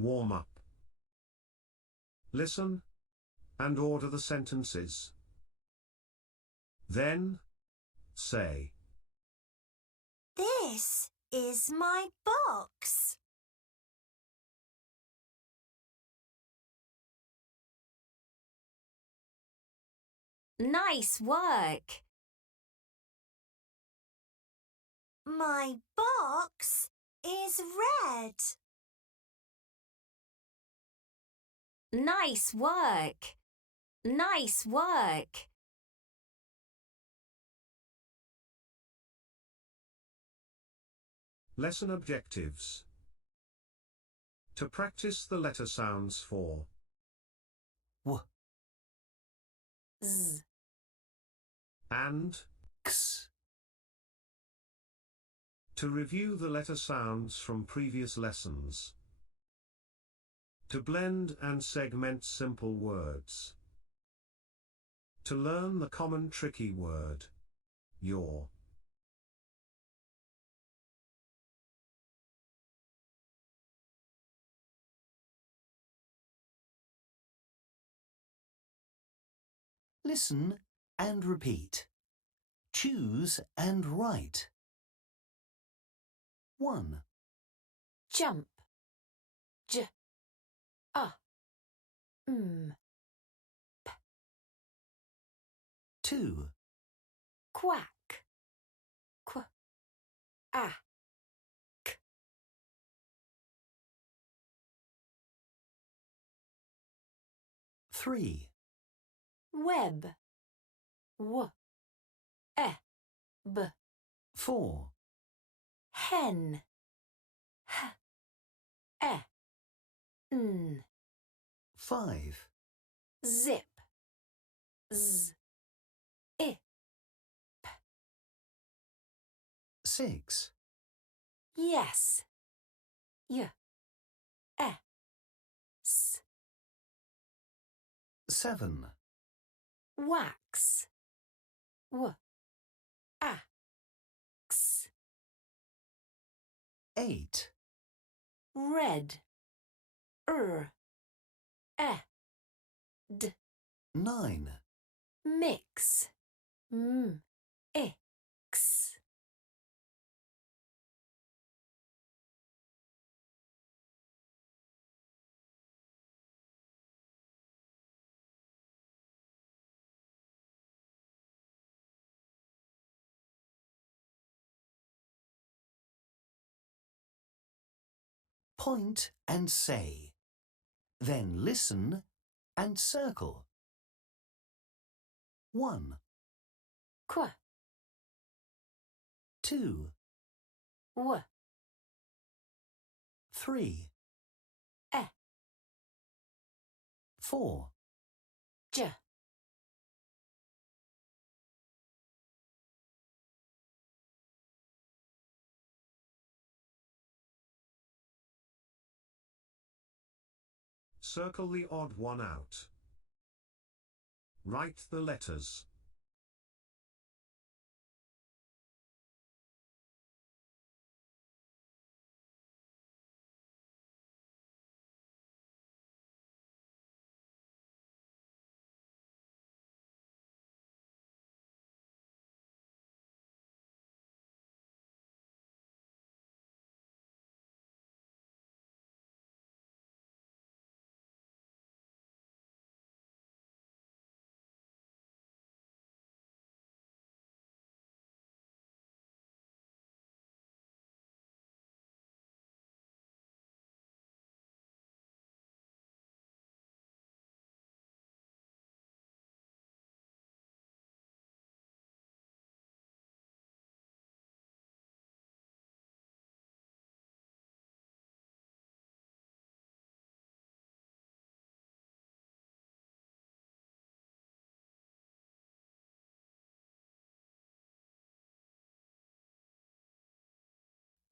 Warm up. Listen and order the sentences. Then, say, This is my box. Nice work. My box is red. Nice work. Nice work. lesson objectives. To practice the letter sounds for W, Z, and. X. To review the letter sounds from previous lessons. To blend and segment simple words. To learn the common tricky word, your. Listen and repeat. Choose and write. 1, jump. J, a, m. 2, Quack. Qu, a, k. 3, Web. W, e, b. 4, Hen. H, e, n. 5, Zip. Z, I, 6, yes. Y, e, s. 7, Wax. W, a, x. 8, Red. E, d. 9, Mix. M, x. point and say. Then listen and circle. 1, Qu, 2, w, 3, e. 4, J. Circle the odd one out. Write the letters.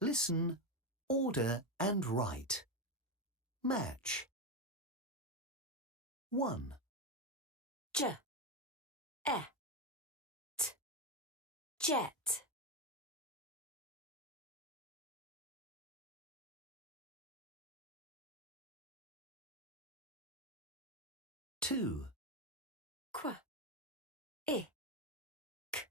listen, order and write. Match. 1, J, e, t. Jet. 2, Qu. I. K.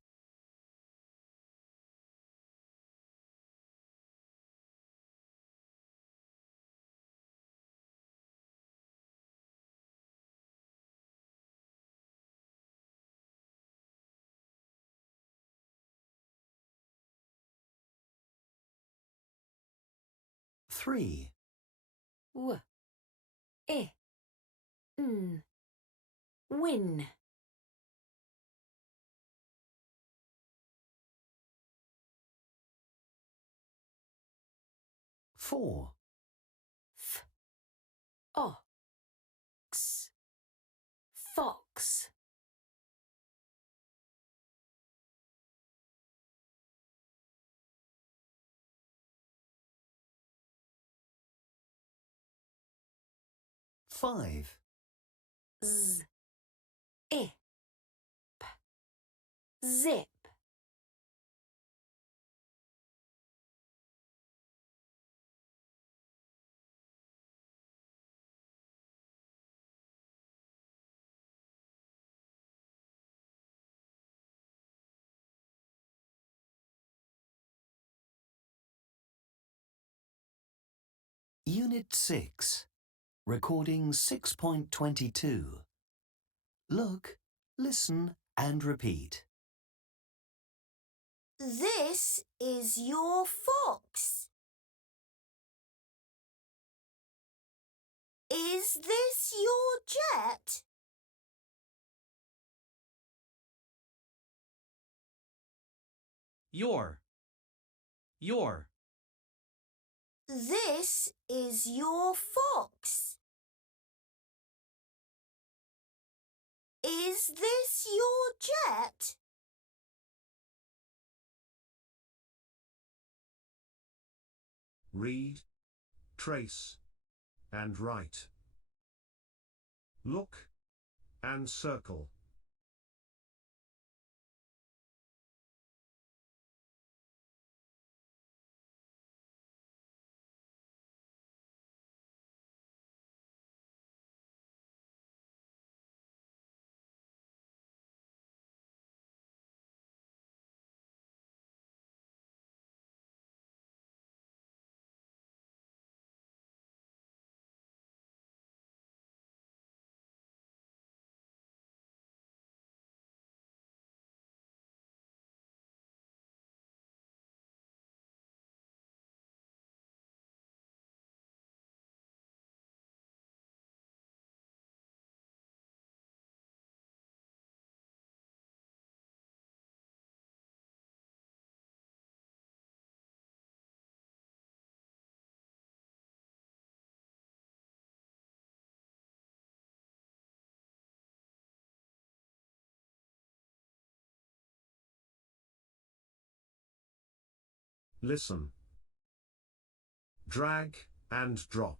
3, W. I. N. Win. 4, F. Ox. Fox. 5, Z. I. P. Zip. Unit 6, Recording 6.22. Look, listen and repeat. This is your fox. Is this your jet? Your. This is your fox. Is this your jet? Read, trace, and write. Look, and circle. Listen. Drag and drop.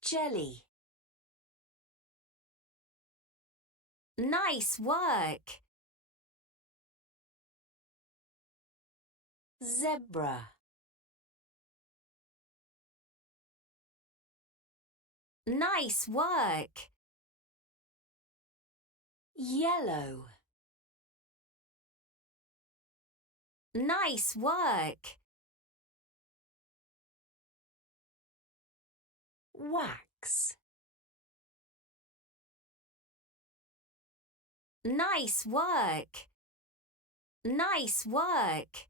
Jelly. Nice work. Zebra. Nice work. Yellow. Nice work. Wax. Nice work. Nice work.